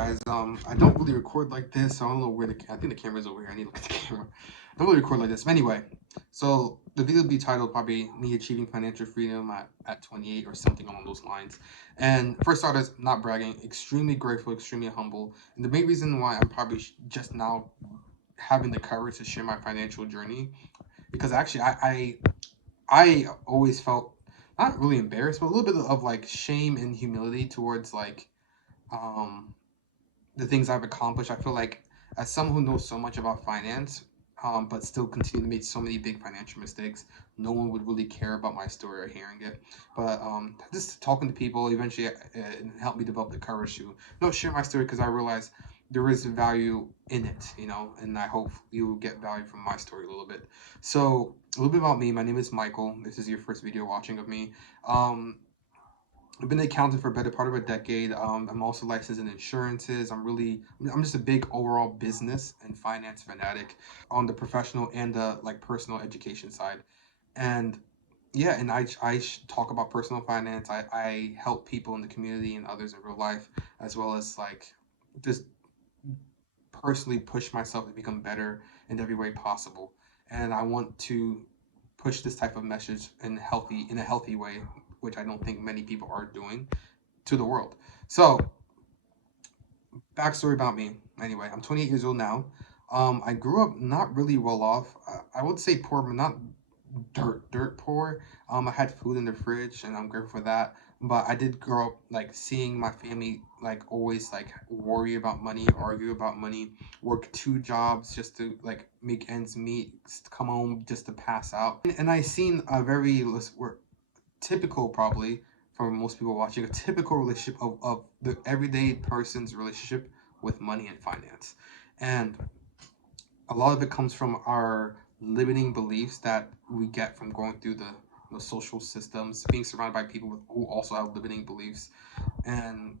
guys. I don't really record like this, so I don't know where I think the camera's over here. I need to look at the camera. I don't really record like this. But anyway, so the video will be titled probably "Me Achieving Financial Freedom at 28" or something along those lines. And for starters, not bragging, extremely grateful, extremely humble. And the main reason why I'm probably just now having the courage to share my financial journey, because actually I always felt not really embarrassed, but a little bit of like shame and humility towards like um the things I've accomplished. I feel like as someone who knows so much about finance, but still continue to make so many big financial mistakes, no one would really care about my story or hearing it. But just talking to people eventually it helped me develop the courage to share my story because I realized there is value in it, and I hope you get value from my story a little bit. So a little bit about me. My name is Michael. This is your first video watching of me. I've been an accountant for a better part of a decade. I'm also licensed in insurances. I'm just a big overall business and finance fanatic on the professional and the like personal education side. And yeah, and I talk about personal finance. I help people in the community and others in real life, as well as like just personally push myself to become better in every way possible. And I want to push this type of message in a healthy way, which I don't think many people are doing to the world. So, backstory about me. Anyway, I'm 28 years old now. I grew up not really well off. I would say poor, but not dirt poor. I had food in the fridge, and I'm grateful for that. But I did grow up like seeing my family like always like worry about money, argue about money, work two jobs just to like make ends meet, come home just to pass out. And I seen a very typical, probably for most people watching, a typical relationship of the everyday person's relationship with money and finance. And a lot of it comes from our limiting beliefs that we get from going through the social systems, being surrounded by people who also have limiting beliefs, and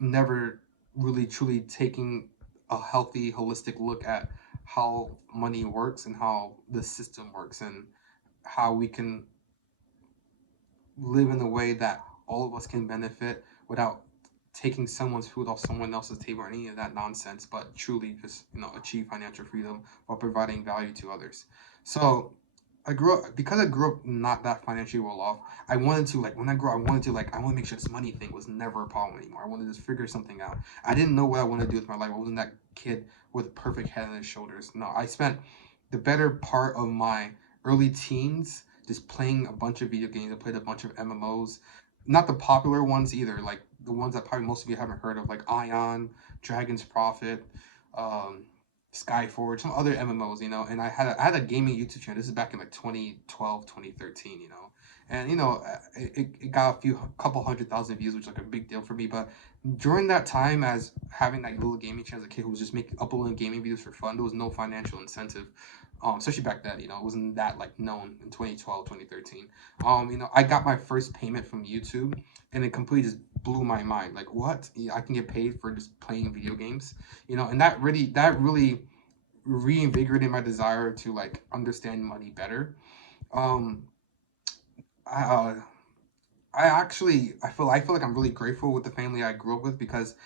never really truly taking a healthy, holistic look at how money works and how the system works and how we can live in a way that all of us can benefit without taking someone's food off someone else's table or any of that nonsense, but truly just achieve financial freedom while providing value to others. So I grew up not that financially well off. I wanted to like when I grew up, I wanted to like I want to make sure this money thing was never a problem anymore. I wanted to just figure something out. I didn't know what I wanted to do with my life. I wasn't that kid with a perfect head on his shoulders. No, I spent the better part of my early teens just playing a bunch of video games. I played a bunch of MMOs, not the popular ones either, like the ones that probably most of you haven't heard of, like Ion, Dragon's Prophet, um, Skyforge, some other MMOs, and I had a gaming YouTube channel. This is back in like 2012, 2013, and it got a couple 100,000 views, which is like a big deal for me. But during that time, as having that little gaming channel as a kid who was just making uploading gaming videos for fun, there was no financial incentive. Especially back then, it wasn't that like known in 2012, 2013. I got my first payment from YouTube, and it completely just blew my mind. Like, what? Yeah, I can get paid for just playing video games, and that really reinvigorated my desire to like understand money better. Um, I, uh, I feel like I'm really grateful with the family I grew up with because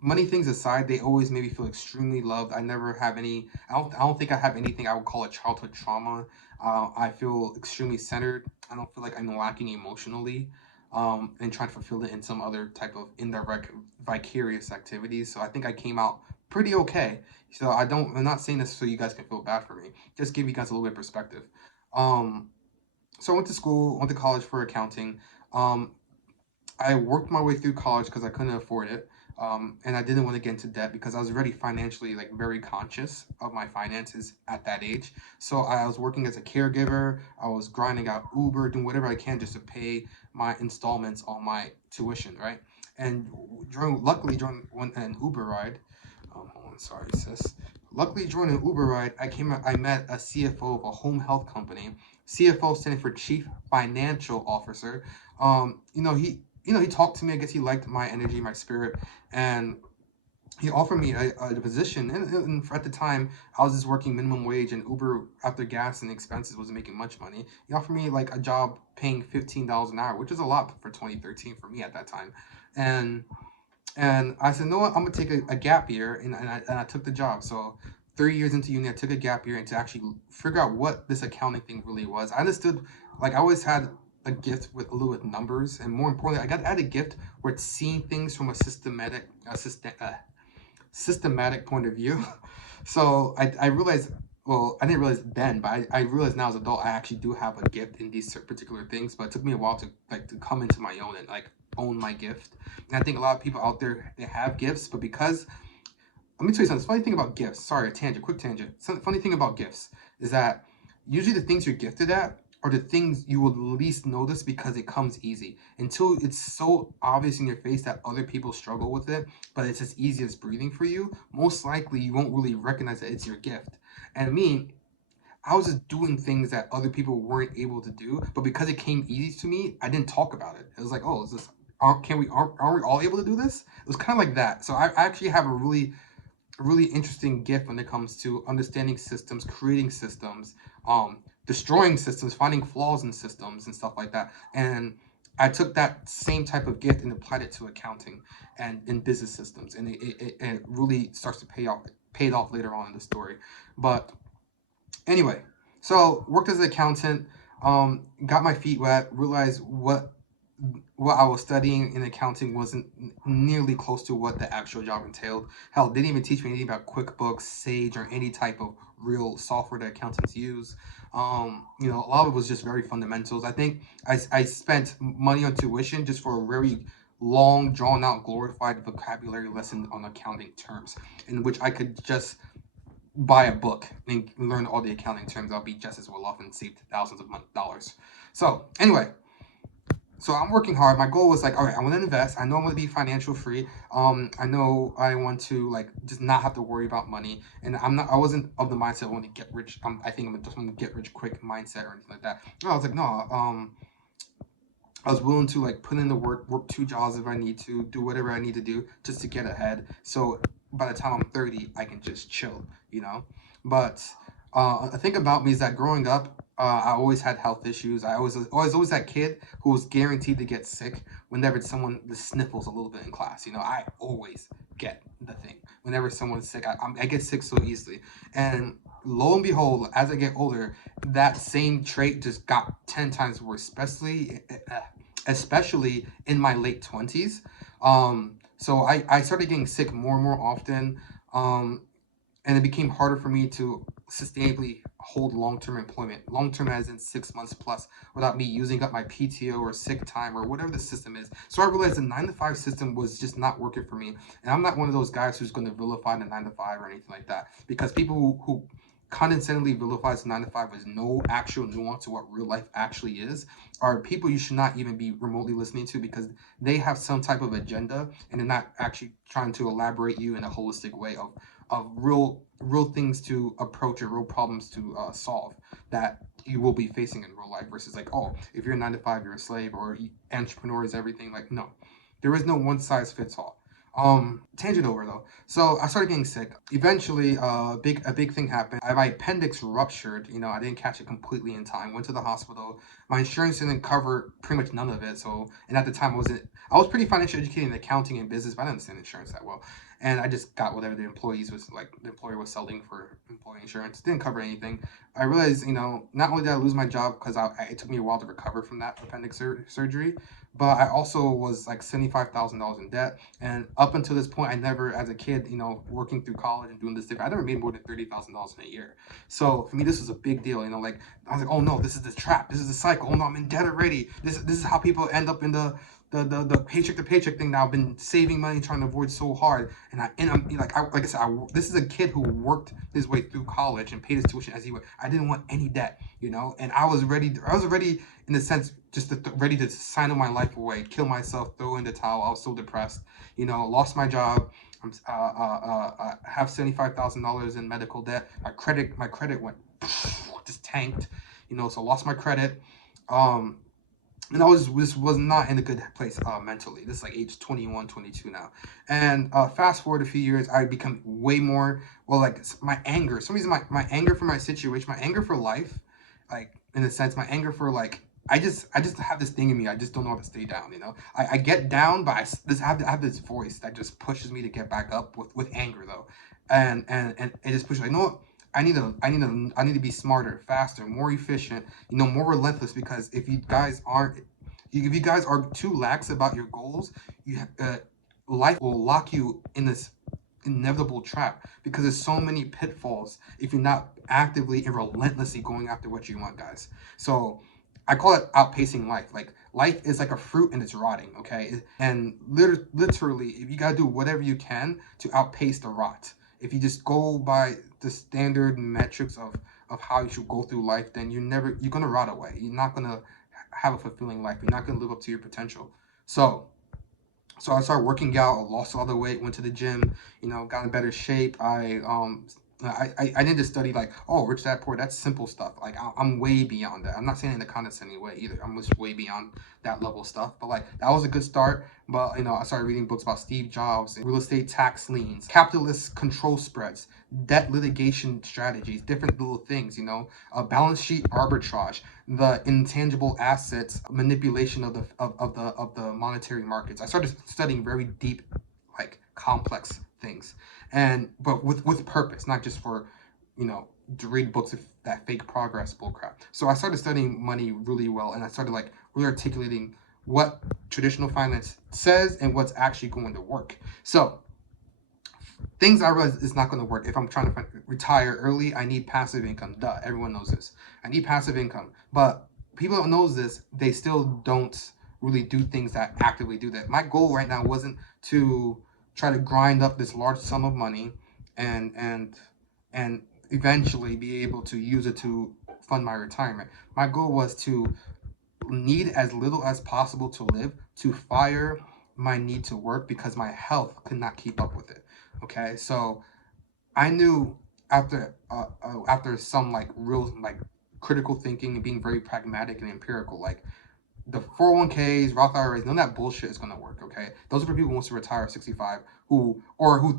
money things aside, they always made me feel extremely loved. I never have any. I don't think I have anything I would call a childhood trauma. I feel extremely centered. I don't feel like I'm lacking emotionally, and trying to fulfill it in some other type of indirect vicarious activities. So I think I came out pretty okay. So I'm not saying this so you guys can feel bad for me. Just give you guys a little bit of perspective. Um, so I went to college for accounting. Um, I worked my way through college because I couldn't afford it. And I didn't want to get into debt because I was already financially like very conscious of my finances at that age. So I was working as a caregiver. I was grinding out Uber, doing whatever I can just to pay my installments on my tuition, right? And luckily during an Uber ride, hold on, sorry, sis. Luckily during an Uber ride, I met a CFO of a home health company. CFO standing for Chief Financial Officer. He talked to me. I guess he liked my energy, my spirit, and he offered me a position. And at the time, I was just working minimum wage, and Uber after gas and expenses wasn't making much money. He offered me like a job paying $15 an hour, which is a lot for 2013 for me at that time. And And I said, no, what? I'm gonna take a gap year, and I took the job. So 3 years into uni, I took a gap year and to actually figure out what this accounting thing really was. I understood, like I always had a gift with a little with numbers, and more importantly, I had a gift with seeing things from a systematic point of view. So I realized, well, I didn't realize then, but I realized now as an adult, I actually do have a gift in these particular things. But it took me a while to like to come into my own and like own my gift. And I think a lot of people out there they have gifts, but because let me tell you something. The funny thing about gifts. Sorry, a tangent, quick tangent. Some funny thing about gifts is that usually the things you're gifted at are the things you will least notice because it comes easy. Until it's so obvious in your face that other people struggle with it, but it's as easy as breathing for you. Most likely, you won't really recognize that it's your gift. And me, I was just doing things that other people weren't able to do, but because it came easy to me, I didn't talk about it. It was like, oh, is this? Aren't we all able to do this? It was kind of like that. So I actually have a really interesting gift when it comes to understanding systems, creating systems, destroying systems, finding flaws in systems and stuff like that. And I took that same type of gift and applied it to accounting and in business systems, and it really starts to pay off. Paid off later on in the story, but anyway, so worked as an accountant, got my feet wet, realized what I was studying in accounting wasn't nearly close to what the actual job entailed. Hell, didn't even teach me anything about QuickBooks, Sage, or any type of real software that accountants use. A lot of it was just very fundamentals. I think I spent money on tuition just for a very long, drawn out, glorified vocabulary lesson on accounting terms, in which I could just buy a book and learn all the accounting terms. I'll be just as well off and save thousands of dollars. So anyway, so I'm working hard. My goal was like, all right, I want to invest. I know I'm going to be financial free. I know I want to like just not have to worry about money. And I wasn't of the mindset I want to get rich. I think I'm just going to get rich quick mindset or anything like that. No, I was like, no. I was willing to like put in the work two jobs if I need to, do whatever I need to do just to get ahead. So by the time I'm 30, I can just chill. But a thing about me is that growing up, I always had health issues. I was always that kid who was guaranteed to get sick whenever someone the sniffles a little bit in class. I always get the thing. Whenever someone's sick, I get sick so easily. And lo and behold, as I get older, that same trait just got 10 times worse, especially in my late 20s. So I started getting sick more and more often. And it became harder for me to sustainably hold long-term employment, long-term as in 6 months plus, without me using up my PTO or sick time or whatever the system is. So I realized the 9 to 5 system was just not working for me, and I'm not one of those guys who's going to vilify the 9 to 5 or anything like that, because people who condescendingly vilifies the 9 to 5 with no actual nuance to what real life actually is are people you should not even be remotely listening to, because they have some type of agenda and they're not actually trying to elaborate you in a holistic way of real things to approach or real problems to solve that you will be facing in real life, versus like, oh, if you're 9 to 5 you're a slave, or entrepreneur is everything. Like, no, there is no one size fits all. Tangent over though. So I started getting sick. Eventually, a big thing happened. My appendix ruptured. I didn't catch it completely in time. Went to the hospital. My insurance didn't cover pretty much none of it. So, and at the time, I was pretty financially educated in accounting and business, but I didn't understand insurance that well. And I just got whatever the employer was selling for employee insurance. Didn't cover anything. I realized, not only did I lose my job because it took me a while to recover from that appendix surgery, but I also was like $75,000 in debt. And up until this point, I never, as a kid, working through college and doing this thing, I never made more than $30,000 in a year. So for me, this was a big deal. Like I was like, oh no, this is the trap. This is the cycle. Oh no, I'm in debt already. This is how people end up in the paycheck to paycheck thing that I've been saving money trying to avoid so hard. I'm like I said, this is a kid who worked his way through college and paid his tuition as he went. I didn't want any debt. And I was ready. I was ready in the sense just ready to sign my life away, kill myself, throw in the towel. I was so depressed. Lost my job. I have $75,000 in medical debt. My credit went just tanked. So I lost my credit. And this was not in a good place mentally. This is like age 21, 22 now. And fast forward a few years, I become way more, well, like my anger. For some reason, my anger for my situation, my anger for life, like in a sense, my anger for like I just have this thing in me. I just don't know how to stay down. I get down, but I have this voice that just pushes me to get back up with anger though, and it just pushes. Like, you know what? I need to be smarter, faster, more efficient. More relentless. Because if you guys are too lax about your goals, life will lock you in this inevitable trap, because there's so many pitfalls if you're not actively and relentlessly going after what you want, guys. So I call it outpacing life. Like, life is like a fruit and it's rotting, okay? And literally, if you gotta do whatever you can to outpace the rot, if you just go by the standard metrics of how you should go through life, then you're gonna rot away. You're not gonna have a fulfilling life. You're not gonna live up to your potential. So so I started working out. I lost all the weight. Went to the gym. Got in better shape. I didn't just study like, oh, rich dad poor. That's simple stuff. Like, I'm way beyond that. I'm not saying it in a condescending way either. I'm just way beyond that level of stuff. But like, that was a good start. But I started reading books about Steve Jobs, real estate tax liens, capitalist control spreads, debt litigation strategies, different little things. Balance sheet arbitrage, the intangible assets manipulation of the monetary markets. I started studying very deep, like, complex things, and but with purpose, not just for to read books of that fake progress bullcrap. So I started studying money really well, and I started like really articulating what traditional finance says and what's actually going to work. So things I realize is not going to work. If I'm trying to retire early, I need passive income. Duh, everyone knows this. I need passive income, but people don't know this. They still don't really do things that actively do that. My goal right now wasn't to try to grind up this large sum of money and and eventually be able to use it to fund my retirement. My goal was to need as little as possible to live, to fire my need to work because my health could not keep up with it. Okay, so I knew after some like real like critical thinking and being very pragmatic and empirical, like the 401ks, Roth IRAs, none of that bullshit is gonna work. Okay, those are for people who wants to retire at 65, who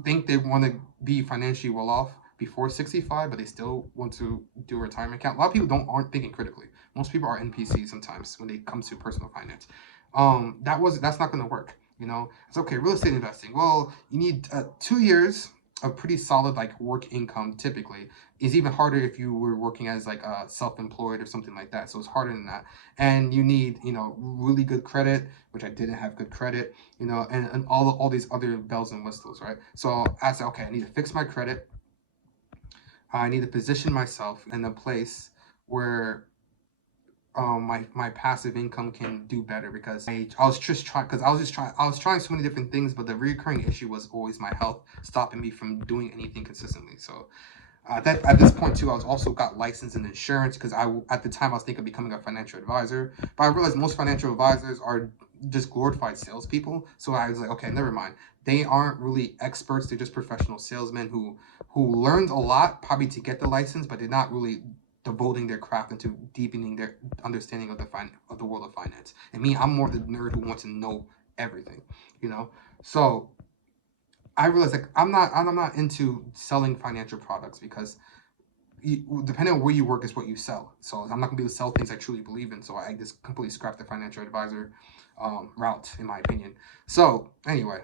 think they want to be financially well off before 65, but they still want to do a retirement account. A lot of people don't aren't thinking critically. Most people are NPCs sometimes when it comes to personal finance. That's not gonna work. It's okay. Real estate investing. Well, you need 2 years of pretty solid like work income. Typically, is even harder if you were working as like a self-employed or something like that. So it's harder than that, and you need really good credit, which I didn't have good credit, and all these other bells and whistles, right? So I said, okay, I need to fix my credit. I need to position myself in a place where my passive income can do better, because I was just trying because I was trying so many different things, but the recurring issue was always my health stopping me from doing anything consistently. So that at this point too, I was also got licensed in insurance, because at the time I was thinking of becoming a financial advisor, but I realized most financial advisors are just glorified salespeople. So I was like, okay, never mind. They aren't really experts; they're just professional salesmen who learned a lot probably to get the license, but they're not really devoting their craft into deepening their understanding of the world of finance. And me, I'm more the nerd who wants to know everything, you know. So I realized like I'm not into selling financial products, because depending on where you work is what you sell. So I'm not gonna be able to sell things I truly believe in. So I just completely scrapped the financial advisor route, in my opinion. So anyway,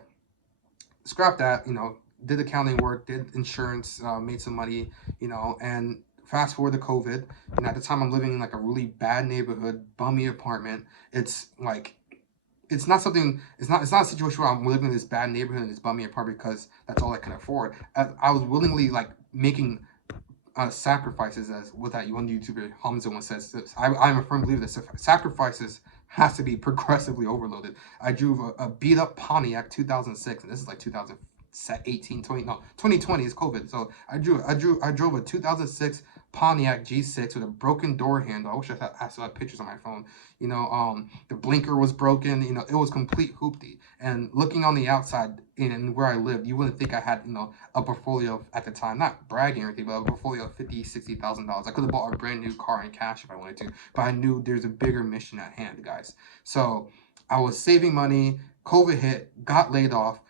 scrap that. Did accounting work, did insurance, made some money. And fast forward to COVID. And at the time, I'm living in like a really bad neighborhood, bummy apartment. It's like it's not something. It's not a situation where I'm living in this bad neighborhood in this bummy apartment because that's all I can afford. I was willingly like making sacrifices, as what that one YouTuber Hamza once says. I'm a firm believer that sacrifices has to be progressively overloaded. I drove a beat up Pontiac 2006, and this is like 2018, 20, no, 2020 is COVID. So I drove a 2006 Pontiac G6 with a broken door handle. I wish I still had pictures on my phone. The blinker was broken. It was complete hoopty. And looking on the outside in where I lived, you wouldn't think I had a portfolio at the time, not bragging or anything, but a portfolio of $50,000, $60,000. I could have bought a brand new car in cash if I wanted to, but I knew there's a bigger mission at hand, guys. So I was saving money. COVID hit, got laid off,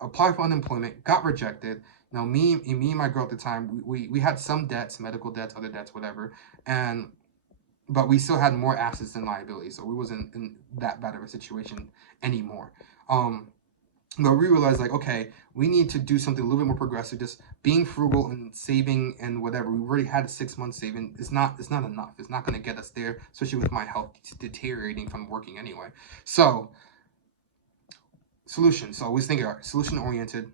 applied for unemployment, got rejected. Me and my girl at the time, we had some debts, medical debts, other debts, whatever, and but we still had more assets than liabilities, so we wasn't in that bad of a situation anymore. Um, but we realized like, okay, we need to do something a little bit more progressive. Just being frugal and saving and whatever. We already had 6 months saving. It's not enough. It's not going to get us there, especially with my health deteriorating from working anyway. So solution. So always think solution oriented.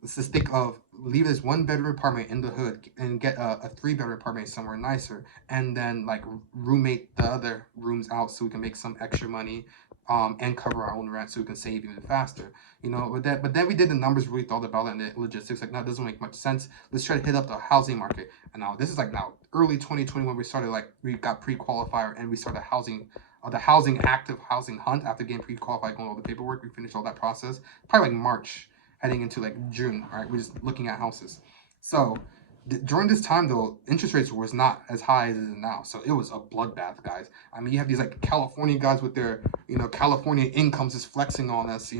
Let's just think of leave this one bedroom apartment in the hood and get a 3 bedroom apartment somewhere nicer, and then like roommate the other rooms out so we can make some extra money, and cover our own rent so we can save even faster. But then we did the numbers, really thought about it, and the logistics. Like, no, it doesn't make much sense. Let's try to hit up the housing market. And now this is like now early 2021. We started like we got pre-qualifier and we started the housing active housing hunt after getting pre-qualified, going all the paperwork. We finished all that process probably like March, heading into like June. All right, we're just looking at houses. So during this time though, interest rates was not as high as it is now, so it was a bloodbath, guys. I mean, you have these like California guys with their California incomes just flexing on us,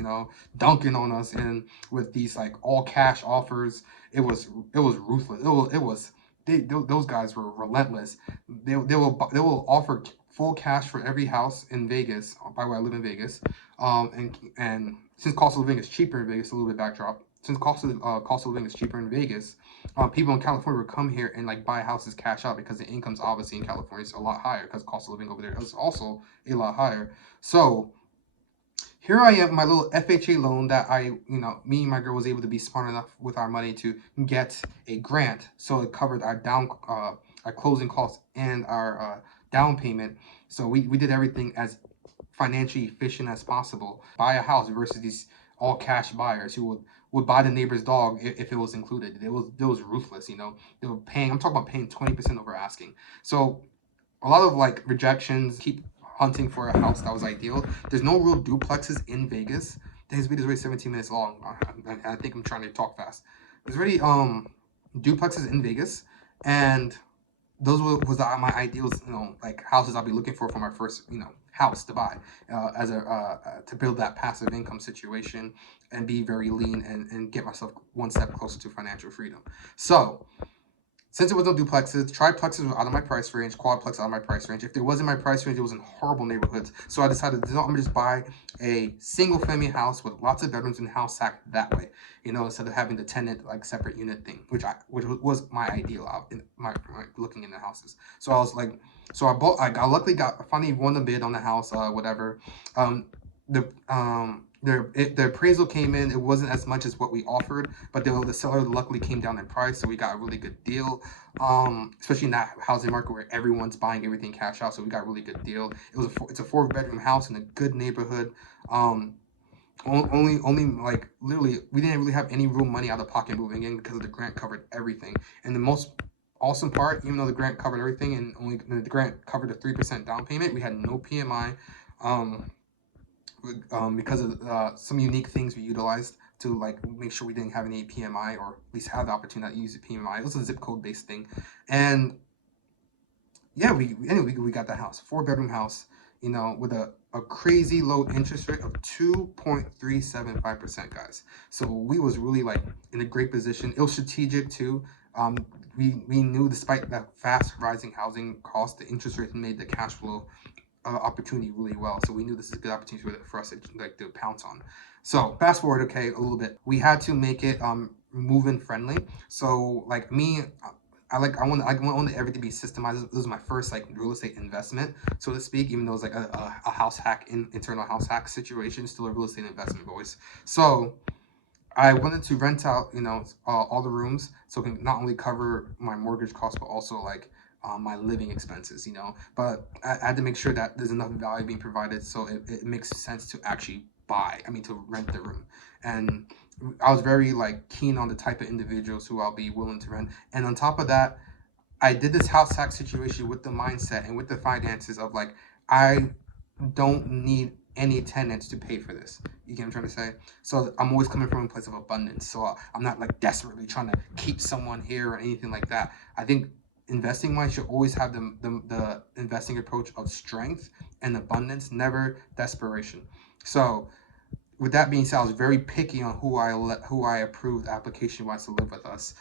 dunking on us, and with these like all cash offers. It was ruthless. It was those guys were relentless. They will offer full cash for every house in Vegas. By the way, I live in Vegas, and since cost of living is cheaper in Vegas, a little bit backdrop. Since cost of living is cheaper in Vegas, people in California would come here and like buy houses cash out because the income's obviously in California is a lot higher because cost of living over there is also a lot higher. So here I am, my little FHA loan that me and my girl was able to be smart enough with our money to get a grant, so it covered our closing costs and our down payment. So we did everything as financially efficient as possible. Buy a house versus these all cash buyers who would buy the neighbor's dog if it was included. It was ruthless. They were paying. I'm talking about paying 20% over asking. So a lot of like rejections. Keep hunting for a house that was ideal. There's no real duplexes in Vegas. This video is already 17 minutes long. I think I'm trying to talk fast. There's already duplexes in Vegas, and those was my ideals, like houses I'll be looking for my first, house to buy, as a to build that passive income situation and be very lean and get myself one step closer to financial freedom. So since it was no duplexes, triplexes were out of my price range, quadplexes out of my price range. If there wasn't my price range, it was in horrible neighborhoods. So I decided, I'm gonna just buy a single family house with lots of bedrooms and house hack that way. Instead of having the tenant like separate unit thing, which was my ideal out in my looking into houses. So I was like, so I finally won the bid on the house, whatever. The appraisal came in. It wasn't as much as what we offered, but the seller luckily came down in price, so we got a really good deal. Especially in that housing market where everyone's buying everything cash out, so we got a really good deal. It's a 4 bedroom house in a good neighborhood. Only like literally, we didn't really have any real money out of pocket moving in because the grant covered everything. And the most awesome part, even though the grant covered everything and only the grant covered a 3% down payment, we had no PMI. Um, because of some unique things we utilized to like make sure we didn't have any PMI, or at least have the opportunity to use the PMI. It was a zip code based thing, and yeah, we got that house, 4 bedroom house, with a crazy low interest rate of 2.375%, guys. So we was really like in a great position. It was strategic too. We knew despite that fast rising housing cost, the interest rate made the cash flow opportunity really well. So we knew this is a good opportunity for us to pounce on. So fast forward, okay, a little bit. We had to make it move-in friendly. So like me, I wanted everything to be systemized. This was my first like real estate investment, so to speak. Even though it's like a house hack, internal house hack situation, still a real estate investment, boys. So I wanted to rent out, all the rooms, so it can not only cover my mortgage costs, but also like my living expenses, But I had to make sure that there's enough value being provided, so it makes sense to actually to rent the room. And I was very like keen on the type of individuals who I'll be willing to rent. And on top of that, I did this house hack situation with the mindset and with the finances of like, I don't need any tenants to pay for this. You get what I'm trying to say? So I'm always coming from a place of abundance. So I'm not like desperately trying to keep someone here or anything like that. I think investing wise should always have the investing approach of strength and abundance, never desperation. So with that being said, I was very picky on who I approved application wise to live with us.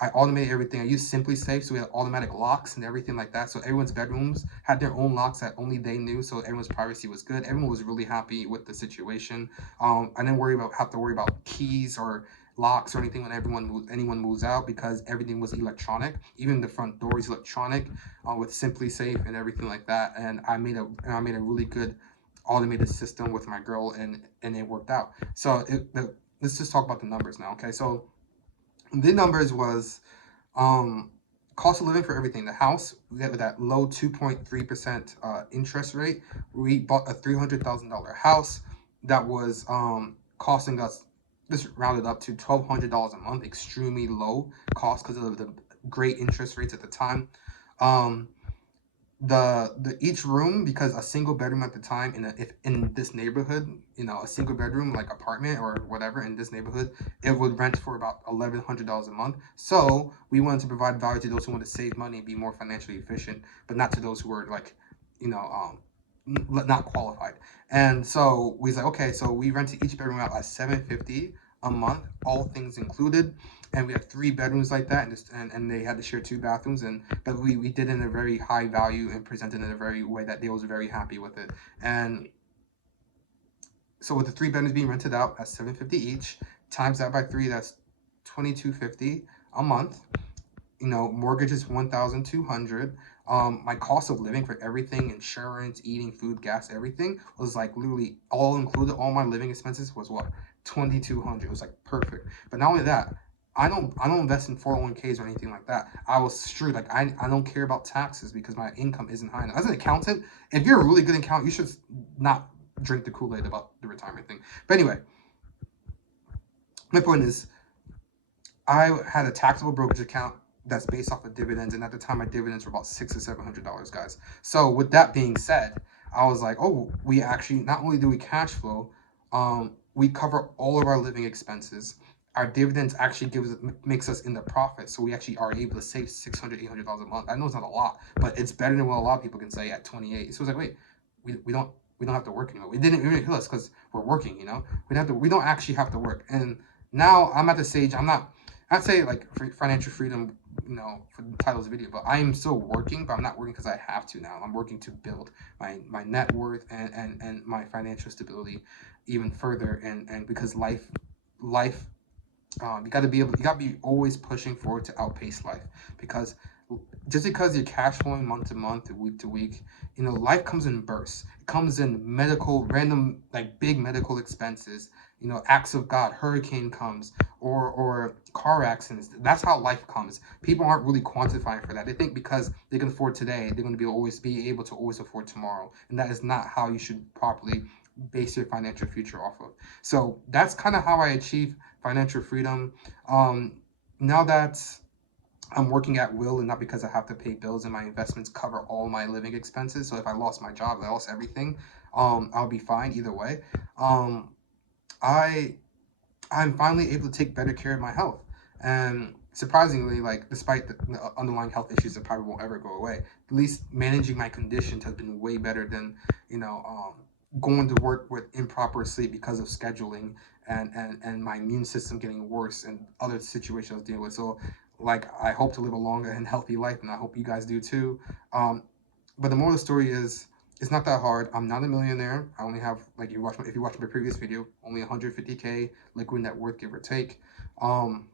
I automated everything. I used Simply Safe, so we had automatic locks and everything like that. So everyone's bedrooms had their own locks that only they knew. So everyone's privacy was good. Everyone was really happy with the situation. I didn't have to worry about keys or locks or anything when anyone moves out, because everything was electronic. Even the front door is electronic, with Simply Safe and everything like that. And I made a really good automated system with my girl, and it worked out. So let's just talk about the numbers now. Okay, so the numbers was, um cost of living for everything. The house, we had that low 2.3% interest rate. We bought a $300,000 house that was costing us, just rounded up to $1,200 a month. Extremely low cost because of the great interest rates at the time. um the each room, because a single bedroom at the time if in this neighborhood, a single bedroom like apartment or whatever in this neighborhood, it would rent for about $1,100 a month. So we wanted to provide value to those who want to save money and be more financially efficient, but not to those who are like, not qualified. And so we was like, okay, so we rented each bedroom out at 750 a month, all things included. And we had three bedrooms like that, and they had to share two bathrooms. And but we did it in a very high value and presented in a very way that they was very happy with it. And so with the three bedrooms being rented out at 750 each, times that by three, that's 2250 a month. Mortgage is 1,200. My cost of living for everything, insurance, eating, food, gas, everything, was like literally all included. All my living expenses was what, 2,200. It was like perfect. But not only that, I don't invest in 401ks or anything like that. I was strict. Like I don't care about taxes because my income isn't high enough. As an accountant, if you're a really good accountant, you should not drink the Kool-Aid about the retirement thing. But anyway, my point is, I had a taxable brokerage account that's based off of dividends, and at the time, my dividends were about $600 or $700, guys. So with that being said, I was like, oh, we actually not only do we cash flow, we cover all of our living expenses. Our dividends actually makes us in the profit, so we actually are able to save $600 $800 a month. I know it's not a lot, but it's better than what a lot of people can say at 28. So it's like, wait, we don't have to work anymore. We didn't even kill us because we're working. We don't actually have to work. And now I'm at the stage. I'd say like financial freedom, for the title of the video, but I am still working, but I'm not working because I have to now. I'm working to build my net worth and my financial stability even further, and because life, you got to be always pushing forward to outpace life, because just because you're cash flowing month to month, week to week, life comes in bursts. It comes in random, like big medical expenses, acts of God, hurricane comes, or car accidents. That's how life comes. People aren't really quantifying for that. They think because they can afford today, they're going to be able to always afford tomorrow. And that is not how you should properly base your financial future off of. So that's kind of how I achieve financial freedom. Um, Now that I'm working at will and not because I have to pay bills, and my investments cover all my living expenses. So if I lost my job, I lost everything, I'll be fine either way. Um, I I'm finally able to take better care of my health. And surprisingly, like despite the underlying health issues that probably won't ever go away, at least managing my conditions has been way better than, going to work with improper sleep because of scheduling, and my immune system getting worse, and other situations I was dealing with. So like I hope to live a longer and healthy life, and I hope you guys do too. Um, but the moral of the story is, it's not that hard. I'm not a millionaire. I only have, like, if you watch my previous video, only 150K liquid net worth, give or take. Um,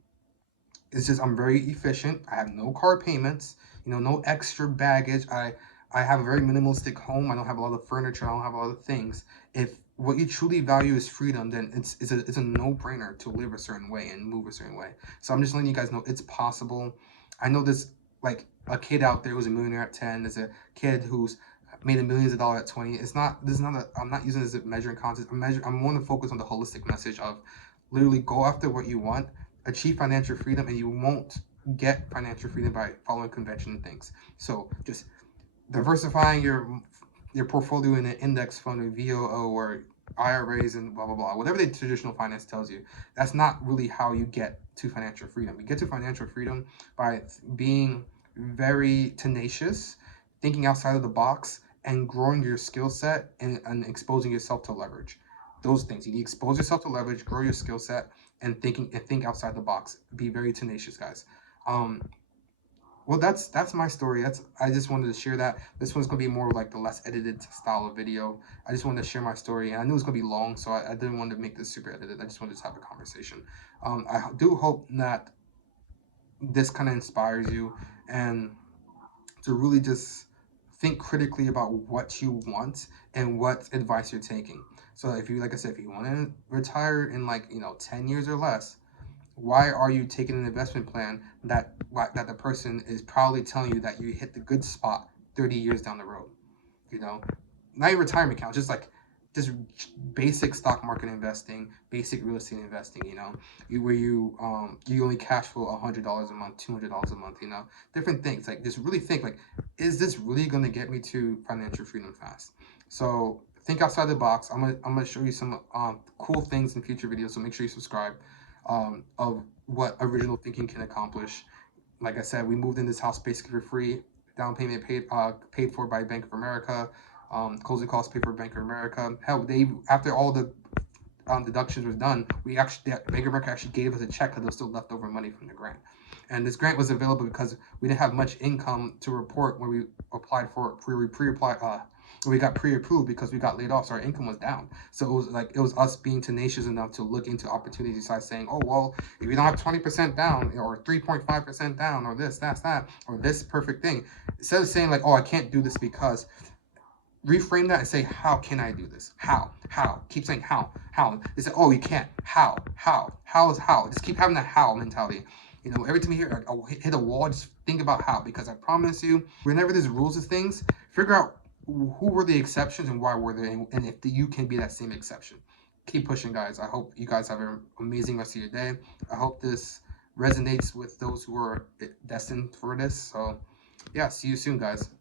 it's just I'm very efficient. I have no car payments, no extra baggage. I have a very minimalistic home. I don't have a lot of furniture. I don't have a lot of things. If what you truly value is freedom, then it's a no-brainer to live a certain way and move a certain way. So I'm just letting you guys know it's possible. I know there's like a kid out there who's a millionaire at 10. There's a kid who's made millions of dollars at 20. I'm not using this as a measuring contest. I'm want to focus on the holistic message of literally go after what you want, achieve financial freedom, and you won't get financial freedom by following conventional things. So just diversifying your portfolio in an index fund, or VOO, or IRAs, and blah blah blah, whatever the traditional finance tells you. That's not really how you get to financial freedom. You get to financial freedom by being very tenacious, thinking outside of the box, and growing your skill set, and exposing yourself to leverage. those things. You need to expose yourself to leverage, grow your skill set, and think outside the box. Be very tenacious, guys. Um, well, that's my story. That's I just wanted to share that. This one's gonna be more like the less edited style of video. I just wanted to share my story, and I knew it was gonna be long, so I didn't want to make this super edited. I just wanted to have a conversation. I do hope that this kind of inspires you and to really just think critically about what you want and what advice you're taking. So if you, like I said, if you want to retire in like 10 years or less, why are you taking an investment plan that the person is probably telling you that you hit the good spot 30 years down the road? You know, not your retirement account, just basic stock market investing, basic real estate investing. You only cash flow $100 a month, $200 a month. Different things. Like just really think like, is this really gonna get me to financial freedom fast? So think outside the box. I'm gonna show you some cool things in future videos. So make sure you subscribe. Of what original thinking can accomplish. Like I said, we moved in this house basically for free. Down payment paid for by Bank of America. Closing costs paid for Bank of America. Hell, they after all the deductions was done, Bank of America actually gave us a check because there was still leftover money from the grant. And this grant was available because we didn't have much income to report when we applied for it, pre-applied. We got pre-approved because we got laid off, so our income was down. So it was us being tenacious enough to look into opportunities besides saying, oh well, if you don't have 20% down or 3.5% down or this, that's that, or this perfect thing. Instead of saying like, oh, I can't do this because, reframe that and say, how can I do this? How? Keep saying how. They say, oh, you can't. How is how? Just keep having that how mentality. Every time you hear hit a wall, just think about how, because I promise you, whenever there's rules of things, figure out who were the exceptions and why were they, and if you can be that same exception. Keep pushing, guys. I hope you guys have an amazing rest of your day. I hope this resonates with those who are destined for this. So, yeah, see you soon, guys.